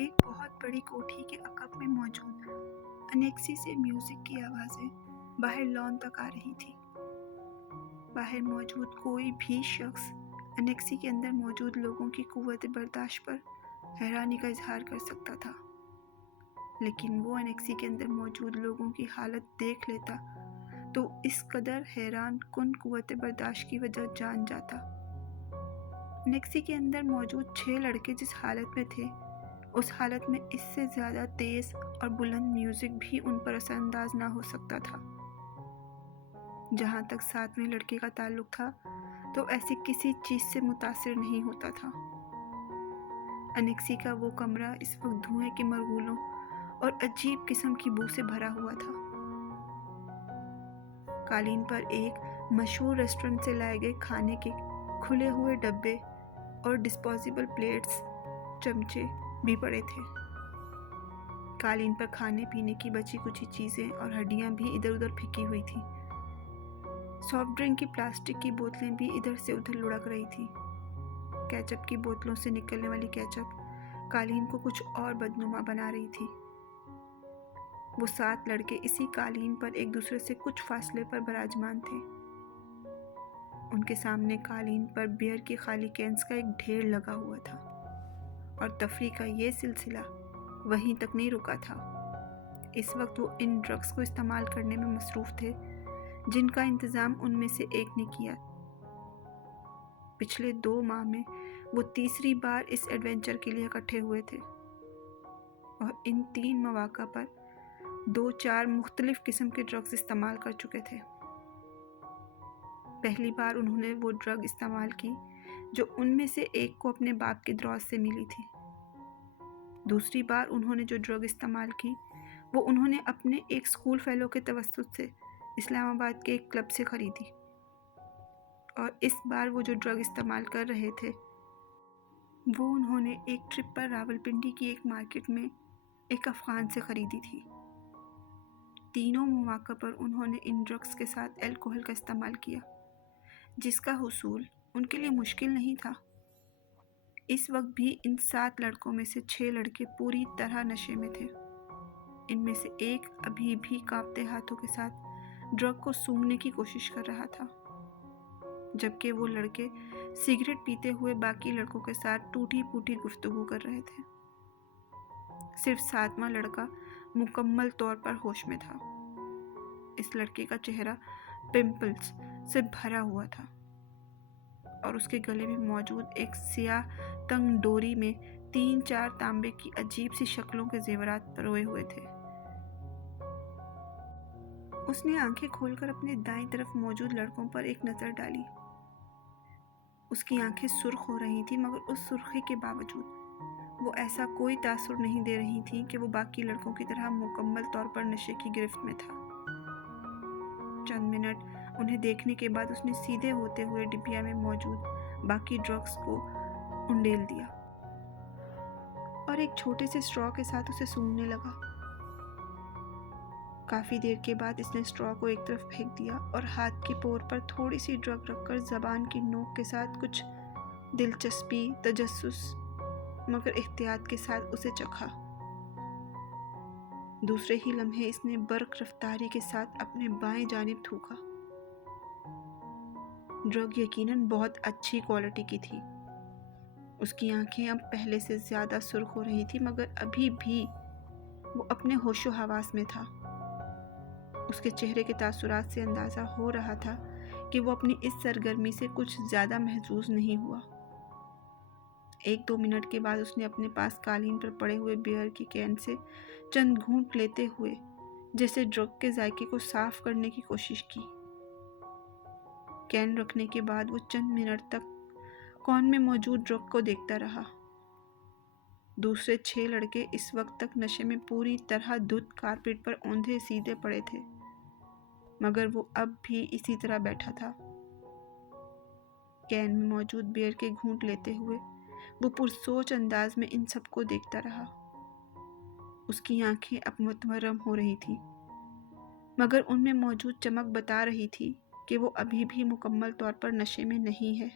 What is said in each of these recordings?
एक बहुत बड़ी कोठी के अकब में मौजूद अनेक्सी से म्यूजिक की आवाज़ें बाहर लॉन तक आ रही थी। बाहर मौजूद कोई भी शख्स अनेक्सी के अंदर मौजूद लोगों की कुव्वत बर्दाश्त पर हैरानी का इजहार कर सकता था, लेकिन वो अनेक्सी के अंदर मौजूद लोगों की हालत देख लेता तो इस कदर हैरान कुन कुव्वत बर्दाश्त की वजह जान जाता। अनेक्सी के अंदर मौजूद 6 लड़के जिस हालत में थे, उस हालत में इससे ज़्यादा तेज़ और बुलंद म्यूज़िक भी उन पर असरअंदाज ना हो सकता था। जहाँ तक 7वें लड़के का ताल्लुक था, तो ऐसी किसी चीज़ से मुतासिर नहीं होता था। अनेक्सी का वो कमरा इस वक्त धुएं के मरगूलों और अजीब किस्म की बू से भरा हुआ था। कालीन पर एक मशहूर रेस्टोरेंट से लाए गए खाने के खुले हुए डब्बे और डिस्पोजेबल प्लेट्स, चमचे भी पड़े थे। कालीन पर खाने पीने की बची कुची चीज़ें और हड्डियाँ भी इधर उधर फेंकी हुई थी। सॉफ्ट ड्रिंक की प्लास्टिक की बोतलें भी इधर से उधर लुढ़क रही थी। केचप की बोतलों से निकलने वाली केचप कालीन को कुछ और बदनुमा बना रही थी। वो 7 लड़के इसी कालीन पर एक दूसरे से कुछ फासले पर विराजमान थे। उनके सामने कालीन पर बियर की खाली कैंस का एक ढेर लगा हुआ था और तफरीह का ये सिलसिला वहीं तक नहीं रुका था। इस वक्त वो इन ड्रग्स को इस्तेमाल करने में मसरूफ़ थे जिनका इंतज़ाम उनमें से एक ने किया। पिछले 2 माह में वो तीसरी बार इस एडवेंचर के लिए इकट्ठे हुए थे और इन 3 मौक़ा पर 2-4 मुख्तलिफ किस्म के ड्रग्स इस्तेमाल कर चुके थे। पहली बार उन्होंने वो ड्रग इस्तेमाल की जो उनमें से एक को अपने बाप के दौरान से मिली थी। दूसरी बार उन्होंने जो ड्रग इस्तेमाल की वो उन्होंने अपने एक स्कूल फेलो के तवस्सुत से इस्लामाबाद के एक क्लब से ख़रीदी। और इस बार वो जो ड्रग इस्तेमाल कर रहे थे वो उन्होंने एक ट्रिप पर रावलपिंडी की एक मार्केट में एक अफ़गान से ख़रीदी थी। तीनों मौक़ों पर उन्होंने इन ड्रग्स के साथ अल्कोहल का इस्तेमाल किया, जिसका हुसूल उनके लिए मुश्किल नहीं था। इस वक्त भी इन 7 लड़कों में से 6 लड़के पूरी तरह नशे में थे। इनमें से एक अभी भी कांपते हाथों के साथ ड्रग को सूंघने की कोशिश कर रहा था, जबकि वो लड़के सिगरेट पीते हुए बाकी लड़कों के साथ टूटी फूटी गुफ्तगू कर रहे थे। सिर्फ 7वां लड़का मुकम्मल तौर पर होश में था। इस लड़के का चेहरा पिंपल्स से भरा हुआ था और उसके गले में मौजूद एक सियाह तंग डोरी में 3-4 तांबे की अजीब सी शक्लों के जेवरात परोए हुए थे। उसने आंखें खोलकर अपने दाईं तरफ मौजूद लड़कों पर एक नज़र डाली। उसकी आंखें सुर्ख हो रही थी, मगर उस सुर्खी के बावजूद वो ऐसा कोई तासुर नहीं दे रही थी कि वो बाकी लड़कों की तरह मुकम्मल तौर पर नशे की गिरफ्त में था। चंद मिनट उन्हें देखने के बाद उसने सीधे होते हुए डिबिया में मौजूद बाकी ड्रग्स को उंडेल दिया और एक छोटे से स्ट्रॉ के साथ उसे सूंघने लगा। काफ़ी देर के बाद इसने स्ट्रॉ को एक तरफ फेंक दिया और हाथ की पोर पर थोड़ी सी ड्रग रखकर ज़बान की नोक के साथ कुछ दिलचस्पी, तजस्सुस मगर एहतियात के साथ उसे चखा। दूसरे ही लम्हे इसने बर्क रफ्तारी के साथ अपने बाएं जानिब थूका। ड्रग यकीनन बहुत अच्छी क्वालिटी की थी। उसकी आंखें अब पहले से ज़्यादा सुर्ख हो रही थी, मगर अभी भी वो अपने होशो हवास में था। उसके चेहरे के तासुरात से अंदाज़ा हो रहा था कि वो अपनी इस सरगर्मी से कुछ ज़्यादा महजूज नहीं हुआ। 1-2 मिनट के बाद उसने अपने पास कालीन पर पड़े हुए बियर की कैन से चंद घूंट लेते हुए जैसे ड्रग के जायके को साफ करने की कोशिश की। कैन रखने के बाद वो चंद मिनट तक कॉर्न में मौजूद ड्रग को देखता रहा। दूसरे 6 लड़के इस वक्त तक नशे में पूरी तरह धुत कारपेट पर औंधे सीधे पड़े थे, मगर वो अब भी इसी तरह बैठा था। कैन में मौजूद बियर के घूंट लेते हुए वो पुरसोच अंदाज में इन सबको देखता रहा। उसकी आंखें अब मुतमर्रम हो रही थी, मगर उनमें मौजूद चमक बता रही थी कि वो अभी भी मुकम्मल तौर पर नशे में नहीं है।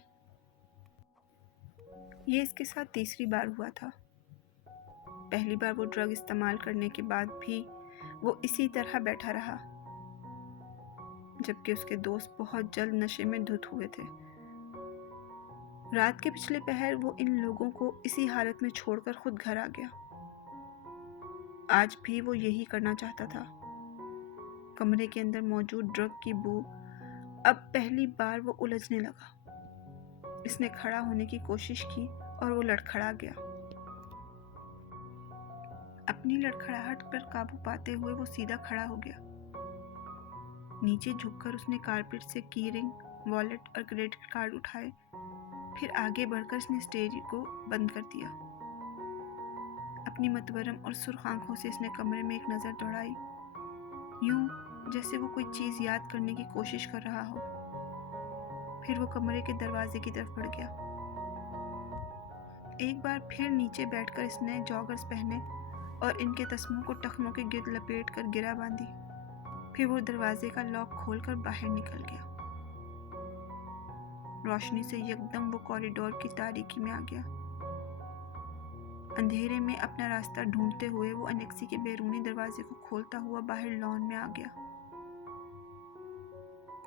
ये इसके साथ तीसरी बार हुआ था। पहली बार वो ड्रग इस्तेमाल करने के बाद भी वो इसी तरह बैठा रहा, जबकि उसके दोस्त बहुत जल्द नशे में धुत हुए थे। रात के पिछले पहर वो इन लोगों को इसी हालत में छोड़कर खुद घर आ गया। आज भी वो यही करना चाहता था। कमरे के अंदर मौजूद ड्रग की बू अब पहली बार वो उलझने लगा। इसने खड़ा होने की कोशिश की और वो लड़खड़ा गया। अपनी लड़खड़ाहट पर काबू पाते हुए वो सीधा खड़ा हो गया। नीचे झुककर उसने कारपेट से की रिंग, वॉलेट और क्रेडिट कार्ड उठाए। फिर आगे बढ़कर उसने स्टेज को बंद कर दिया। अपनी मतबरम और सुर्ख आंखों से इसने कमरे में एक नज़र दौड़ाई, यूं जैसे वो कोई चीज़ याद करने की कोशिश कर रहा हो। फिर वो कमरे के दरवाजे की तरफ बढ़ गया। एक बार फिर नीचे बैठकर इसने जॉगर्स पहने और इनके तस्मों को टखनों के गिर्द लपेट कर गिरा बांधी। फिर वो दरवाजे का लॉक खोलकर बाहर निकल गया। रोशनी से एकदम वो कॉरिडोर की तारीकी में आ गया। अंधेरे में अपना रास्ता ढूंढते हुए वो अनेक्सी के बैरूनी दरवाजे को खोलता हुआ बाहर लॉन में आ गया।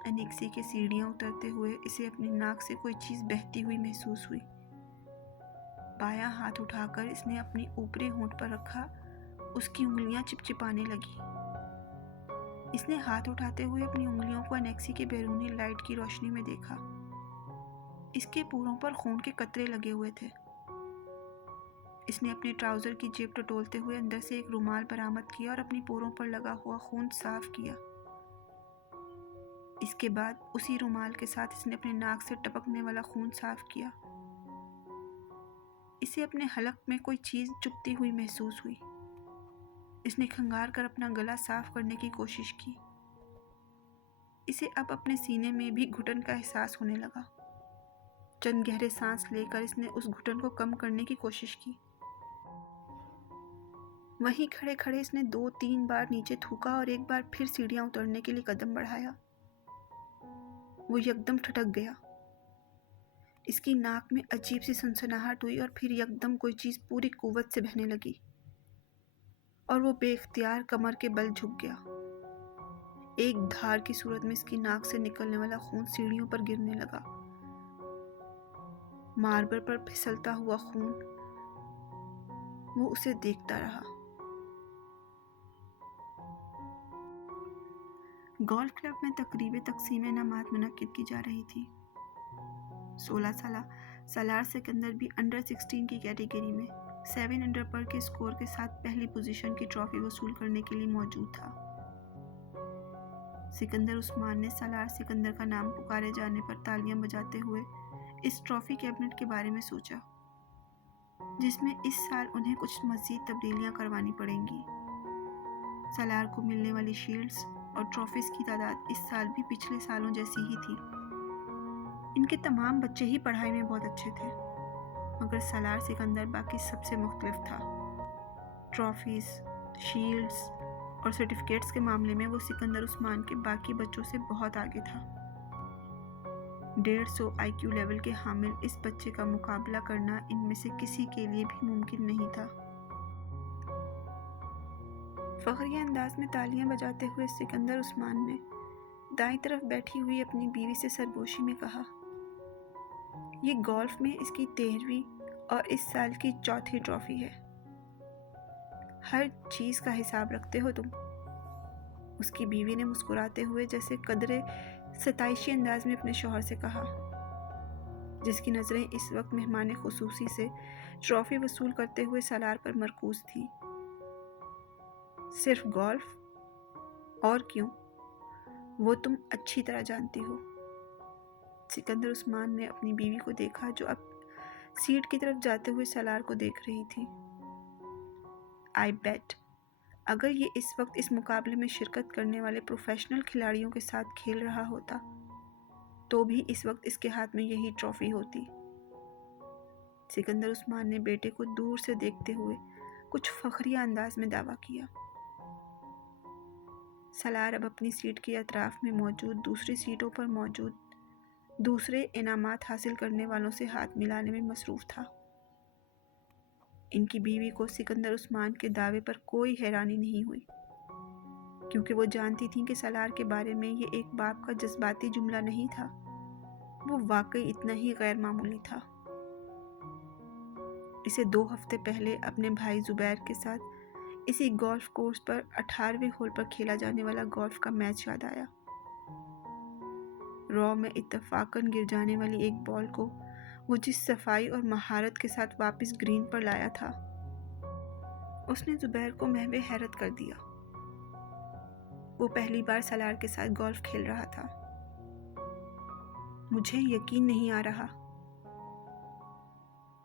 अनेक्सी के सीढ़ियां उतरते हुए इसे अपनी नाक से कोई चीज बहती हुई महसूस हुई। बायां हाथ उठाकर इसने अपनी ऊपरी होंठ पर रखा। उसकी उंगलियां चिपचिपाने लगी। इसने हाथ उठाते हुए अपनी उंगलियों को अनेक्सी के बैरूनी लाइट की रोशनी में देखा। इसके पूरों पर खून के कतरे लगे हुए थे। इसने अपने ट्राउजर की जेब टटोलते हुए अंदर से एक रुमाल बरामद किया और अपनी पोरों पर लगा हुआ खून साफ किया। इसके बाद उसी रुमाल के साथ इसने अपने नाक से टपकने वाला खून साफ किया। इसे अपने हलक में कोई चीज चुभती हुई महसूस हुई। इसने खंगार कर अपना गला साफ करने की कोशिश की। इसे अब अपने सीने में भी घुटन का एहसास होने लगा। चंद गहरे सांस लेकर इसने उस घुटन को कम करने की कोशिश की। वहीं खड़े खड़े इसने 2-3 बार नीचे थूका और एक बार फिर सीढ़ियां उतरने के लिए कदम बढ़ाया। वो एकदम ठटक गया। इसकी नाक में अजीब सी सनसनाहट हुई और फिर एकदम कोई चीज पूरी कुव्वत से बहने लगी और वो बेख्तियार कमर के बल झुक गया। एक धार की सूरत में इसकी नाक से निकलने वाला खून सीढ़ियों पर गिरने लगा। मार्बल पर फिसलता हुआ खून। वो उसे देखता रहा। गोल्फ क्लब में तकरीबे तकसीम इनामात मुनक्किद की जा रही थी। 16 साल सलार सिकंदर भी अंडर 16 की कैटेगरी में 7 अंडर पर के स्कोर के साथ पहली पोजीशन की ट्रॉफी वसूल करने के लिए मौजूद था। सिकंदर उस्मान ने सलार सिकंदर का नाम पुकारे जाने पर तालियां बजाते हुए इस ट्रॉफी कैबिनेट के बारे में सोचा, जिसमें इस साल उन्हें कुछ मज़ीद तब्दीलियां करवानी पड़ेंगी। सलार को मिलने वाली शील्ड्स और ट्रॉफीज की तादाद इस साल भी पिछले सालों जैसी ही थी। इनके तमाम बच्चे ही पढ़ाई में बहुत अच्छे थे, मगर सलार सिकंदर बाकी सबसे मुख्तलिफ था। ट्रॉफीज, शील्ड्स और सर्टिफिकेट्स के मामले में वो सिकंदर उस्मान के बाकी बच्चों से बहुत आगे था। 150 IQ लेवल के हामिल इस बच्चे का मुकाबला करना इनमें से किसी के लिए भी मुमकिन नहीं था। फखरिया अंदाज में तालियां बजाते हुए सिकंदर उस्मान ने दाईं तरफ बैठी हुई अपनी बीवी से सरगोशी में कहा, ये गोल्फ में इसकी 13वीं और इस साल की 4थी ट्रॉफी है। हर चीज़ का हिसाब रखते हो तुम। उसकी बीवी ने मुस्कुराते हुए जैसे कदरे सताइशी अंदाज में अपने शौहर से कहा, जिसकी नज़रें इस वक्त मेहमान खुसूसी से ट्रॉफी वसूल करते हुए सलार पर मरकूज थी। सिर्फ गोल्फ? और क्यों? वो तुम अच्छी तरह जानती हो। सिकंदर उस्मान ने अपनी बीवी को देखा, जो अब सीट की तरफ जाते हुए सलार को देख रही थी। आई बेट अगर ये इस वक्त इस मुकाबले में शिरकत करने वाले प्रोफेशनल खिलाड़ियों के साथ खेल रहा होता तो भी इस वक्त इसके हाथ में यही ट्रॉफी होती। सिकंदर उस्मान ने बेटे को दूर से देखते हुए कुछ फखरिया अंदाज में दावा किया। सलार अब अपनी सीट के अतराफ में मौजूद दूसरी सीटों पर मौजूद दूसरे इनामात हासिल करने वालों से हाथ मिलाने में मसरूफ़ था। इनकी बीवी को सिकंदर उस्मान के दावे पर कोई हैरानी नहीं हुई, क्योंकि वो जानती थी कि सलार के बारे में ये एक बाप का जज्बाती जुमला नहीं था, वो वाकई इतना ही गैर मामूली था। इसे 2 हफ्ते पहले अपने भाई जुबैर के साथ इसी गोल्फ कोर्स पर 18वें होल पर खेला जाने वाला गोल्फ का मैच याद आया। रॉ में इत्तफाकन गिर जाने वाली एक बॉल को वो जिस सफाई और महारत के साथ वापस ग्रीन पर लाया था, उसने जुबैर को महवे हैरत कर दिया। वो पहली बार सलार के साथ गोल्फ खेल रहा था। मुझे यकीन नहीं आ रहा।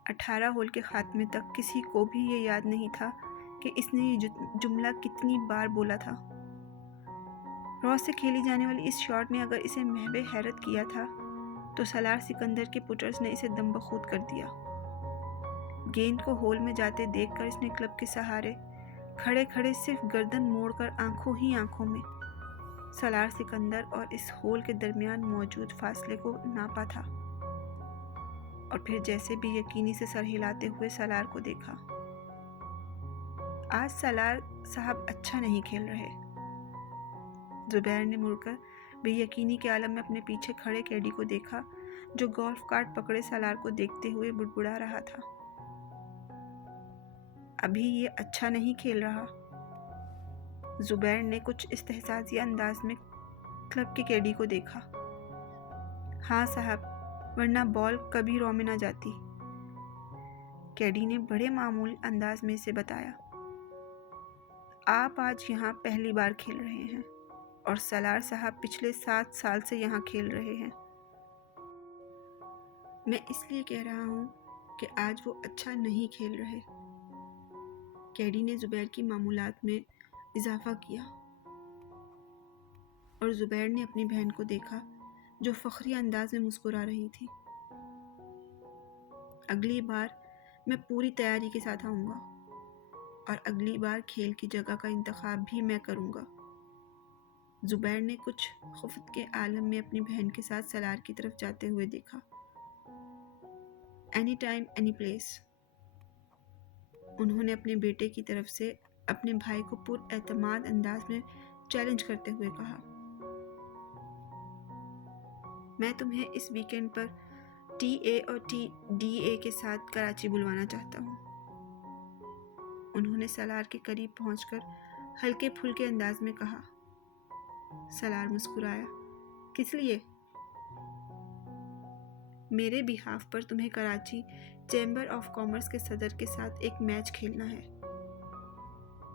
18 होल के खात्मे तक किसी को भी ये याद नहीं था कि इसने ये जुमला कितनी बार बोला था। रॉ से खेली जाने वाली इस शॉट ने अगर इसे महवे हैरत किया था, तो सलार सिकंदर के पुटर्स ने इसे दम बखूद कर दिया। गेंद को होल में जाते देखकर इसने क्लब के सहारे खड़े खड़े सिर्फ गर्दन मोड़कर आंखों ही आंखों में सलार सिकंदर और इस होल के दरमियान मौजूद फासले को नापा था, और फिर जैसे भी यकीनी से सर हिलाते हुए सलार को देखा। आज सलार साहब अच्छा नहीं खेल रहे। जुबैर ने मुड़कर बेयकीनी के आलम में अपने पीछे खड़े कैडी को देखा, जो गोल्फ कार्ट पकड़े सलार को देखते हुए बुड़बुड़ा रहा था। अभी ये अच्छा नहीं खेल रहा। जुबैर ने कुछ इस्तेहसासी अंदाज में क्लब के कैडी को देखा। हाँ साहब, वरना बॉल कभी रॉ में ना जाती, कैडी ने बड़े मामूल अंदाज में इसे बताया। आप आज यहाँ पहली बार खेल रहे हैं और सलार साहब पिछले 7 साल से यहाँ खेल रहे हैं। मैं इसलिए कह रहा हूँ कि आज वो अच्छा नहीं खेल रहे। कैडी ने जुबैर की मामूलात में इजाफा किया, और जुबैर ने अपनी बहन को देखा, जो फख्री अंदाज में मुस्कुरा रही थी। अगली बार मैं पूरी तैयारी के साथ आऊँगा, और अगली बार खेल की जगह का इंतखाब भी मैं करूँगा। जुबैर ने कुछ खुफ्त के आलम में अपनी बहन के साथ सलार की तरफ जाते हुए देखा। एनी टाइम एनी प्लेस, उन्होंने अपने बेटे की तरफ से अपने भाई को पुरएतमाद अंदाज में चैलेंज करते हुए कहा। मैं तुम्हें इस वीकेंड पर TA और TDA के साथ कराची बुलवाना चाहता हूँ, उन्होंने सलार के करीब पहुंचकर हल्के फुल्के अंदाज में कहा। सलार मुस्कुराया। किस लिए? मेरे बिहाफ पर तुम्हें कराची चैम्बर ऑफ कॉमर्स के सदर के साथ एक मैच खेलना है।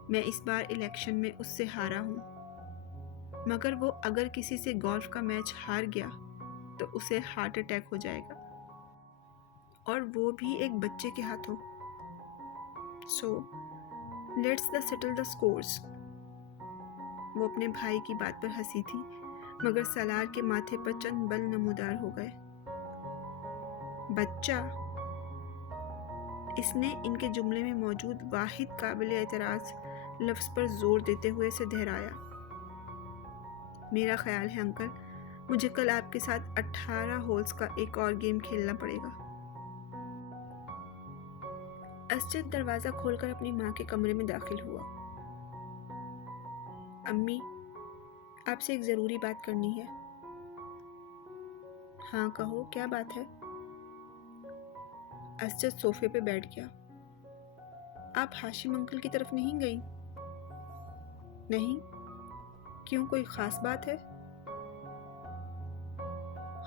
मैं इस बार इलेक्शन में उससे हारा हूँ, मगर वो अगर किसी से गोल्फ का मैच हार गया तो उसे हार्ट अटैक हो जाएगा, और वो भी एक बच्चे के हाथों। So let's the settle the scores. वो अपने भाई की बात पर हंसी थी, मगर सलार के माथे पर चंद बल नमूदार हो गए। बच्चा, इसने इनके जुमले में मौजूद वाहिद काबिल एतराज लफ्ज़ पर जोर देते हुए इसे दोहराया। मेरा ख्याल है अंकल, मुझे कल आपके साथ 18 होल्स का एक और गेम खेलना पड़ेगा। असजद दरवाज़ा खोलकर अपनी माँ के कमरे में दाखिल हुआ। अम्मी, आपसे एक ज़रूरी बात करनी है। हाँ कहो, क्या बात है? असजद सोफे पे बैठ गया। आप हाशिम अंकल की तरफ नहीं गई? नहीं। क्यों, कोई ख़ास बात है?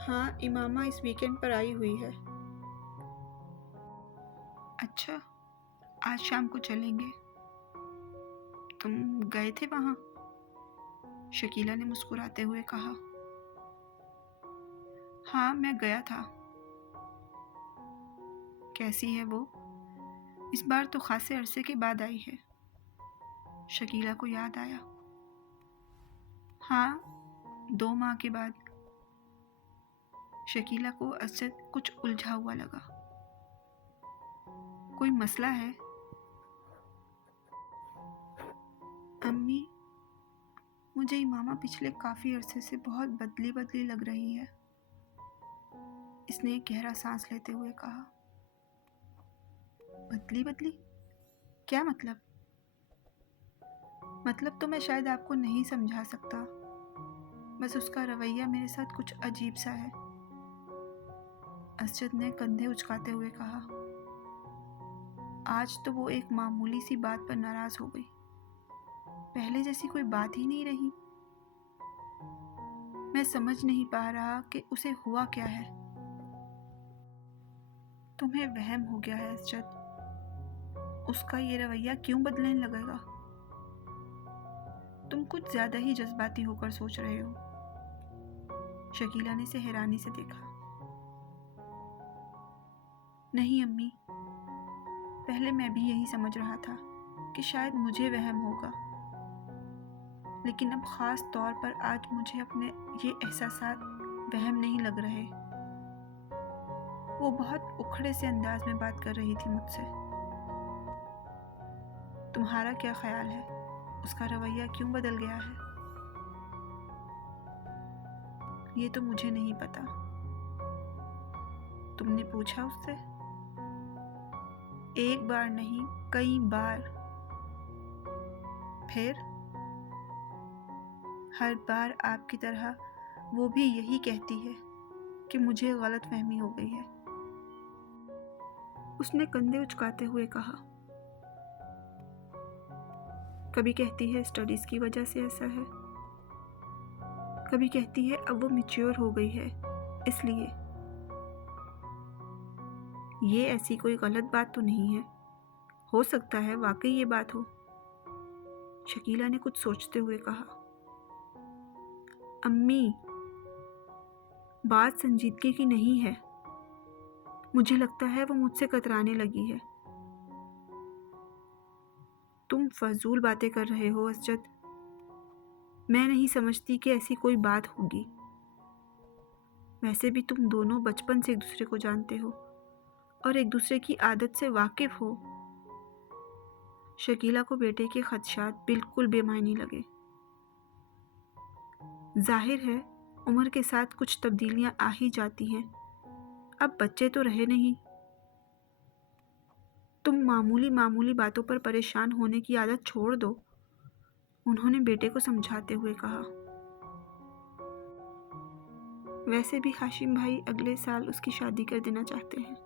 हाँ, इमामा इस वीकेंड पर आई हुई है। अच्छा, आज शाम को चलेंगे। तुम गए थे वहाँ? शकीला ने मुस्कुराते हुए कहा। हाँ, मैं गया था। कैसी है वो? इस बार तो खासे अरसे के बाद आई है। शकीला को याद आया। हाँ, 2 माह के बाद। शकीला को असद कुछ उलझा हुआ लगा। कोई मसला है? अम्मी, मुझे इमामा पिछले काफ़ी अरसे से बहुत बदली बदली लग रही है, इसने एक गहरा सांस लेते हुए कहा। बदली बदली? क्या मतलब? मतलब तो मैं शायद आपको नहीं समझा सकता, बस उसका रवैया मेरे साथ कुछ अजीब सा है। असजद ने कंधे उचकाते हुए कहा। आज तो वो एक मामूली सी बात पर नाराज हो गई। पहले जैसी कोई बात ही नहीं रही। मैं समझ नहीं पा रहा कि उसे हुआ क्या है। तुम्हें वहम हो गया है असजद। उसका ये रवैया क्यों बदलने लगेगा? तुम कुछ ज्यादा ही जज्बाती होकर सोच रहे हो। शकीला ने इसे हैरानी से देखा। नहीं अम्मी, पहले मैं भी यही समझ रहा था कि शायद मुझे वहम होगा, लेकिन अब ख़ास तौर पर आज मुझे अपने ये एहसासात वहम नहीं लग रहे। वो बहुत उखड़े से अंदाज में बात कर रही थी मुझसे। तुम्हारा क्या ख्याल है, उसका रवैया क्यों बदल गया है? ये तो मुझे नहीं पता। तुमने पूछा उससे? एक बार नहीं, कई बार। फिर हर बार आपकी तरह वो भी यही कहती है कि मुझे गलतफहमी हो गई है। उसने कंधे उचकाते हुए कहा। कभी कहती है स्टडीज की वजह से ऐसा है, कभी कहती है अब वो मैच्योर हो गई है इसलिए। ये ऐसी कोई गलत बात तो नहीं है। हो सकता है वाकई ये बात हो। शकीला ने कुछ सोचते हुए कहा। अम्मी, बात संजीदगी की नहीं है। मुझे लगता है वो मुझसे कतराने लगी है। तुम फजूल बातें कर रहे हो असजद। मैं नहीं समझती कि ऐसी कोई बात होगी। वैसे भी तुम दोनों बचपन से एक दूसरे को जानते हो और एक दूसरे की आदत से वाकिफ हो। शकीला को बेटे के खदशात बिल्कुल बेमायनी लगे। जाहिर है उम्र के साथ कुछ तब्दीलियां आ ही जाती हैं। अब बच्चे तो रहे नहीं। तुम मामूली मामूली बातों पर परेशान होने की आदत छोड़ दो, उन्होंने बेटे को समझाते हुए कहा। वैसे भी हाशिम भाई अगले साल उसकी शादी कर देना चाहते हैं।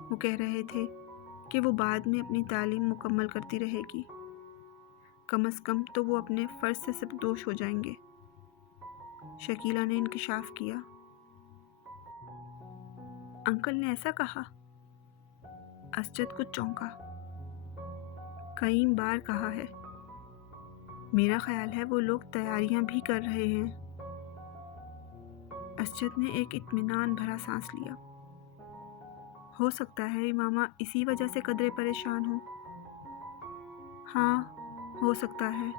वो कह रहे थे कि वो बाद में अपनी तालीम मुकम्मल करती रहेगी। कम से कम तो वो अपने फ़र्ज से सबदोश हो जाएंगे। शकीला ने इंकिशाफ किया। अंकल ने ऐसा कहा? असजद कुछ चौंका। कई बार कहा है। मेरा ख्याल है वो लोग तैयारियां भी कर रहे हैं। असजद ने एक इत्मीनान भरा सांस लिया। हो सकता है मामा इसी वजह से कदरे परेशान हो। हाँ, हो सकता है।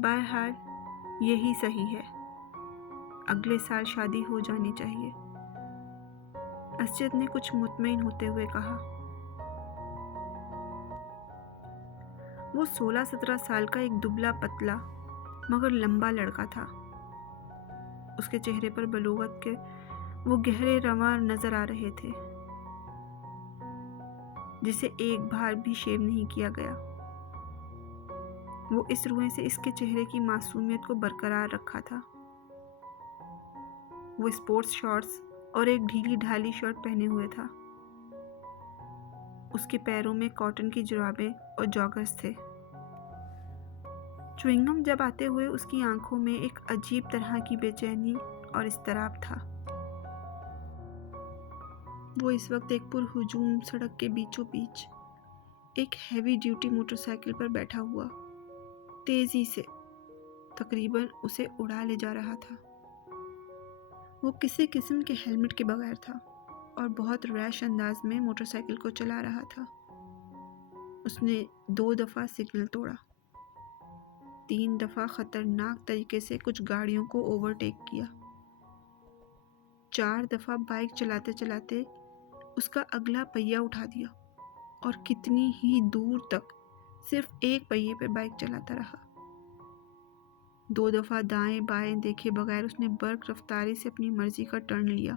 बहरहाल यही सही है। अगले साल शादी हो जानी चाहिए। असजद ने कुछ मुतमईन होते हुए कहा। वो 16-17 साल का एक दुबला पतला मगर लंबा लड़का था। उसके चेहरे पर बलूगत के वो गहरे रवां नजर आ रहे थे, जिसे एक बार भी शेव नहीं किया गया। वो इस रुएं से इसके चेहरे की मासूमियत को बरकरार रखा था। वो स्पोर्ट्स शॉर्ट्स और एक ढीली ढाली शर्ट पहने हुए था। उसके पैरों में कॉटन की जुराबें और जॉगर्स थे। च्युइंगम जब आते हुए उसकी आंखों में एक अजीब तरह की बेचैनी और इस्तराब था। वो इस वक्त एक पुरहुजूम सड़क के बीचों बीच एक हैवी ड्यूटी मोटरसाइकिल पर बैठा हुआ तेजी से तकरीबन उसे उड़ा ले जा रहा था। वो किसी किस्म के हेलमेट के बगैर था और बहुत रैश अंदाज में मोटरसाइकिल को चला रहा था। उसने 2 दफ़ा सिग्नल तोड़ा, 3 दफ़ा ख़तरनाक तरीके से कुछ गाड़ियों को ओवरटेक किया, 4 दफ़ा बाइक चलाते चलाते उसका अगला पहिया उठा दिया और कितनी ही दूर तक सिर्फ एक पहिए पे बाइक चलाता रहा। 2 दफ़ा दाएं बाएं देखे बगैर उसने बर्क रफ्तारी से अपनी मर्जी का टर्न लिया।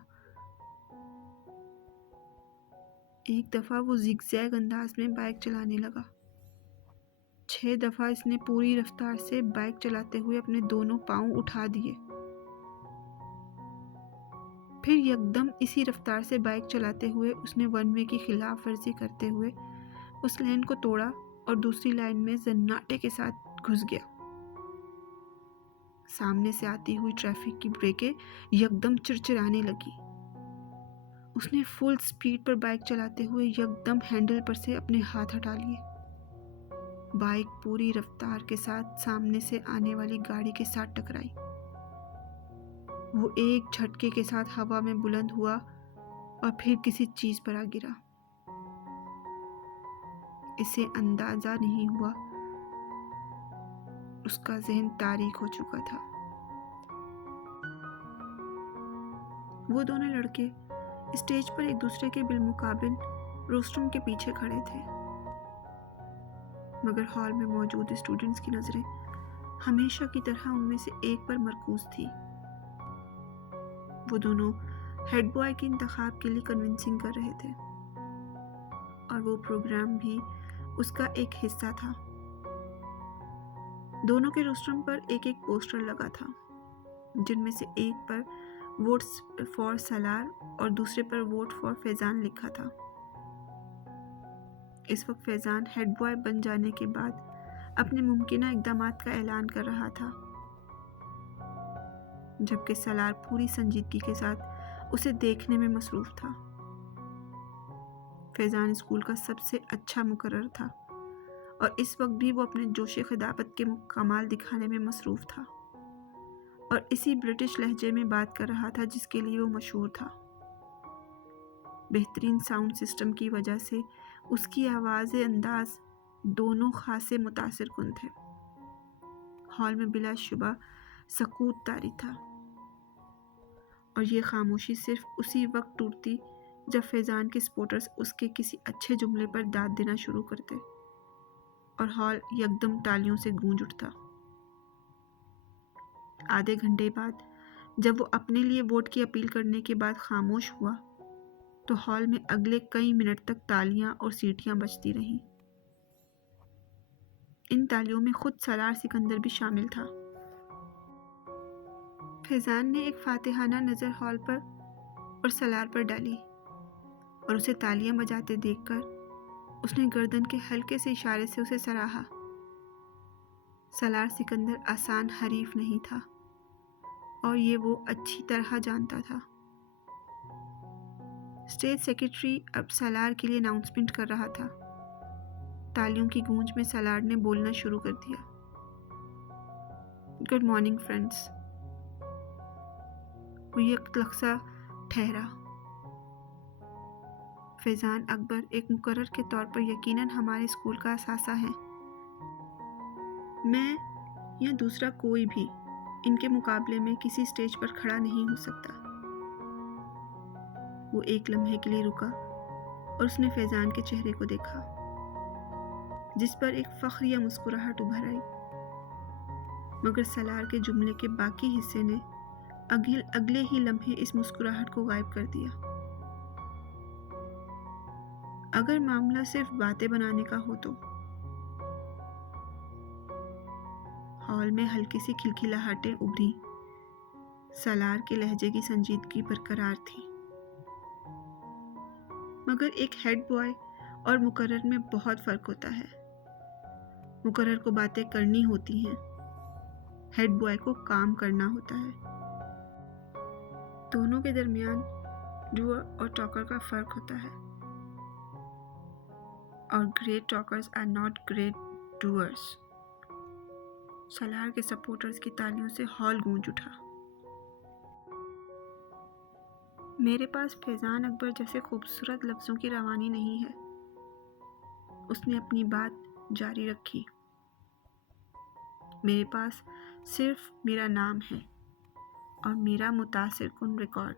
एक दफ़ा वो जिगजैग अंदाज में बाइक चलाने लगा। 6 दफ़ा इसने पूरी रफ्तार से बाइक चलाते हुए अपने दोनों पाँव उठा दिए। फिर यकदम इसी रफ्तार से बाइक चलाते हुए उसने वन वे की खिलाफ वर्जी करते हुए उस लाइन को तोड़ा और दूसरी लाइन में सन्नाटे के साथ घुस गया। सामने से आती हुई ट्रैफिक की ब्रेकें यकदम चिरचिराने लगी। उसने फुल स्पीड पर बाइक चलाते हुए यकदम हैंडल पर से अपने हाथ हटा लिए। बाइक पूरी रफ्तार के साथ सामने से आने वाली गाड़ी के साथ टकराई। वो एक झटके के साथ हवा में बुलंद हुआ और फिर किसी चीज पर आ गिरा। इसे अंदाजा नहीं हुआ उसका ज़हन तारीक हो चुका था। वो दोनों लड़के स्टेज पर एक दूसरे के बिलमुकाबिल रोस्ट्रूम के पीछे खड़े थे, मगर हॉल में मौजूद स्टूडेंट्स की नज़रें हमेशा की तरह उनमें से एक पर मरकूज थी। वो दोनों हेड बॉय के इंतखाब के लिए कन्विंसिंग कर रहे थे और वो प्रोग्राम भी उसका एक हिस्सा था। दोनों के रोस्ट्रूम पर एक एक पोस्टर लगा था, जिनमें से एक पर वोट्स फॉर सलार और दूसरे पर वोट फॉर फैजान लिखा था। इस वक्त फैजान हेड बॉय बन जाने के बाद अपने मुमकिन इक़दामात का ऐलान कर रहा था, जबकि सलार पूरी संजीदगी के साथ उसे देखने में मसरूफ़ था। फैजान स्कूल का सबसे अच्छा मुकर्रर था और इस वक्त भी वो अपने जोशे खिदाफत के कमाल दिखाने में मसरूफ़ था और इसी ब्रिटिश लहजे में बात कर रहा था जिसके लिए वो मशहूर था। बेहतरीन साउंड सिस्टम की वजह से उसकी आवाज़ अंदाज दोनों खासे मुतासिर कुन थे। हॉल में बिलाशुबा सकूत तारी था और ये खामोशी सिर्फ उसी वक्त टूटती जब फैजान के सपोर्टर्स उसके किसी अच्छे जुमले पर दाद देना शुरू करते और हॉल यकदम तालियों से गूंज उठता। आधे घंटे बाद जब वो अपने लिए वोट की अपील करने के बाद खामोश हुआ तो हॉल में अगले कई मिनट तक तालियां और सीटियां बजती रहीं। इन तालियों में खुद सलार सिकंदर भी शामिल था। फैजान ने एक फातिहाना नज़र हॉल पर और सलार पर डाली और उसे तालियां बजाते देखकर उसने गर्दन के हल्के से इशारे से उसे सराहा। सलार सिकंदर आसान हरीफ नहीं था और ये वो अच्छी तरह जानता था। स्टेज सेक्रेटरी अब सलार के लिए अनाउंसमेंट कर रहा था। तालियों की गूंज में सलार ने बोलना शुरू कर दिया। Good morning friends. वो एक लफ्ज़ा ठहरा। फैजान अकबर एक मुकर्रर के तौर पर यकीनन हमारे स्कूल का असासा है। मैं या दूसरा कोई भी इनके मुकाबले में किसी स्टेज पर खड़ा नहीं हो सकता। वो एक लम्हे के लिए रुका और उसने फैजान के चेहरे को देखा, जिस पर एक फख्रिया मुस्कुराहट उभर आई, मगर सलार के जुमले के बाकी हिस्से ने अगले ही लम्हे इस मुस्कुराहट को गायब कर दिया। अगर मामला सिर्फ बातें बनाने का हो तो हॉल में हल्की सी खिलखिलाहटें उभरी। सलार के लहजे की संजीदगी बरकरार थी, मगर एक हेड बॉय और मुकर्रर में बहुत फ़र्क होता है। मुकर्रर को बातें करनी होती हैं, हेड बॉय को काम करना होता है। दोनों के दरमियान डूअर और टॉकर का फ़र्क होता है और great talkers are not great doers. Salaar के सपोर्टर्स की तालियों से हॉल गूंज उठा। मेरे पास फैजान अकबर जैसे खूबसूरत लफ्ज़ों की रवानी नहीं है, उसने अपनी बात जारी रखी। मेरे पास सिर्फ मेरा नाम है और मेरा मुतासिर कुन रिकॉर्ड,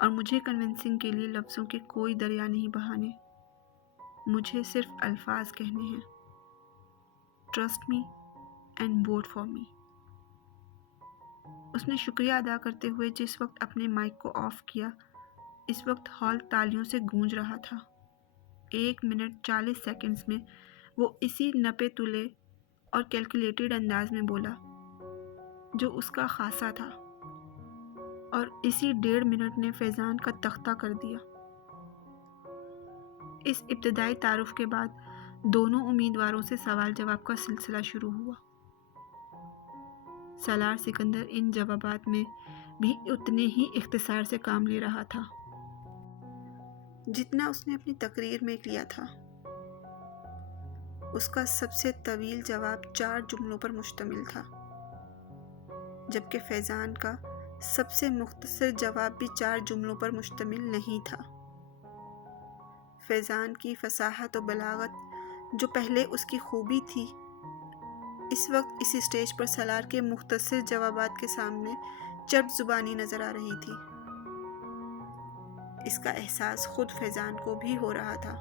और मुझे कन्विंसिंग के लिए लफ्ज़ों के कोई दरिया नहीं बहाने। मुझे सिर्फ अल्फाज कहने हैं, trust me and vote for me. उसने शुक्रिया अदा करते हुए जिस वक्त अपने माइक को ऑफ किया इस वक्त हॉल तालियों से गूंज रहा था। 1 मिनट 40 सेकंड्स में वो इसी नपे तुले और कैलकुलेटेड अंदाज में बोला जो उसका खासा था, और इसी 1.5 मिनट ने फैज़ान का तख्ता कर दिया। इस इब्तदाई तारुफ के बाद दोनों उम्मीदवारों से सवाल जवाब का सिलसिला शुरू हुआ। सलार सिकंदर इन जवाबात में भी उतने ही इख्तिसार से काम ले रहा था जितना उसने अपनी तकरीर में लिया था। उसका सबसे तवील जवाब 4 जुमलों पर मुश्तमिल था, जबकि फैज़ान का सबसे मुख्तसर जवाब भी 4 जुमलों पर मुश्तमिल नहीं था। फैज़ान की फसाहत और बलागत जो पहले उसकी खूबी थी, इस वक्त इस स्टेज पर सलार के मुख्तसर जवाबात के सामने चर्ब जुबानी नजर आ रही थी। इसका एहसास खुद फैज़ान को भी हो रहा था।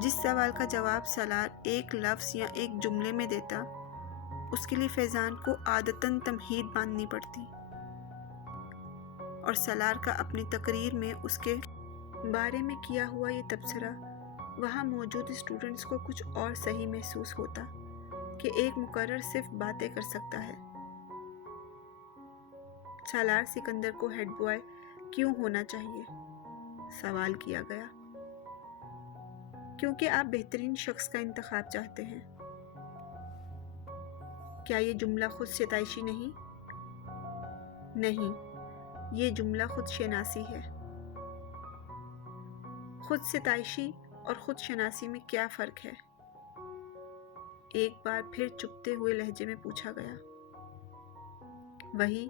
जिस सवाल का जवाब सलार एक लफ्ज़ या एक जुमले में देता, उसके लिए फैज़ान को आदतन तमहीद बांधनी पड़ती, और सलार का अपनी तकरीर में उसके बारे में किया हुआ ये तबसरा वहाँ मौजूद स्टूडेंट्स को कुछ और सही महसूस होता कि एक मुकर्रर सिर्फ बातें कर सकता है। सलार सिकंदर को हेड बॉय क्यों होना चाहिए? सवाल किया गया। क्योंकि आप बेहतरीन शख्स का इंतखाब चाहते हैं। क्या ये जुमला खुद शताइशी नहीं? नहीं, ये जुमला खुद शनासी है। खुद सताइशी और खुद शनासी में क्या फ़र्क है? एक बार फिर चुपते हुए लहजे में पूछा गया। वही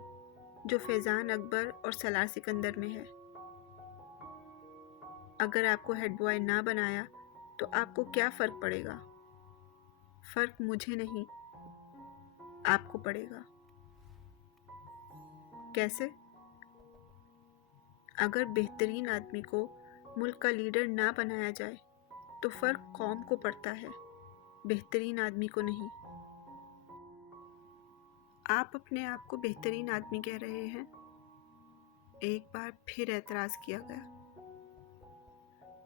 जो फैज़ान अकबर और सलार सिकंदर में है। अगर आपको हेड बॉय ना बनाया तो आपको क्या फ़र्क पड़ेगा? फ़र्क मुझे नहीं, आपको पड़ेगा। कैसे? अगर बेहतरीन आदमी को मुल्क का लीडर ना बनाया जाए तो फ़र्क कौम को पड़ता है, बेहतरीन आदमी को नहीं। आप अपने आप को बेहतरीन आदमी कह रहे हैं? एक बार फिर एतराज़ किया गया।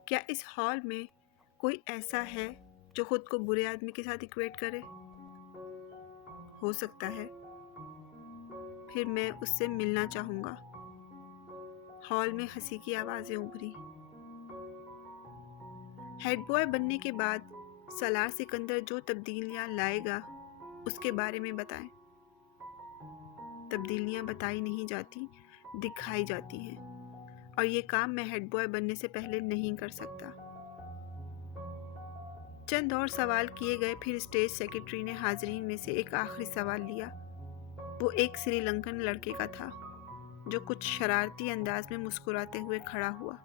क्या इस हॉल में कोई ऐसा है जो खुद को बुरे आदमी के साथ इक्वेट करे? हो सकता है। फिर मैं उससे मिलना चाहूँगा। हॉल में हंसी की आवाज़ें उभरी। हेड बॉय बनने के बाद सलार सिकंदर जो तब्दीलियाँ लाएगा उसके बारे में बताएं। तब्दीलियाँ बताई नहीं जाती, दिखाई जाती हैं, और ये काम मैं हेड बॉय बनने से पहले नहीं कर सकता। चंद और सवाल किए गए। फिर स्टेज सेक्रेटरी ने हाजरीन में से एक आखिरी सवाल लिया। वो एक श्रीलंकन लड़के का था जो कुछ शरारती अंदाज में मुस्कुराते हुए खड़ा हुआ।